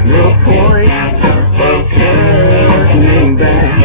your point of turning back.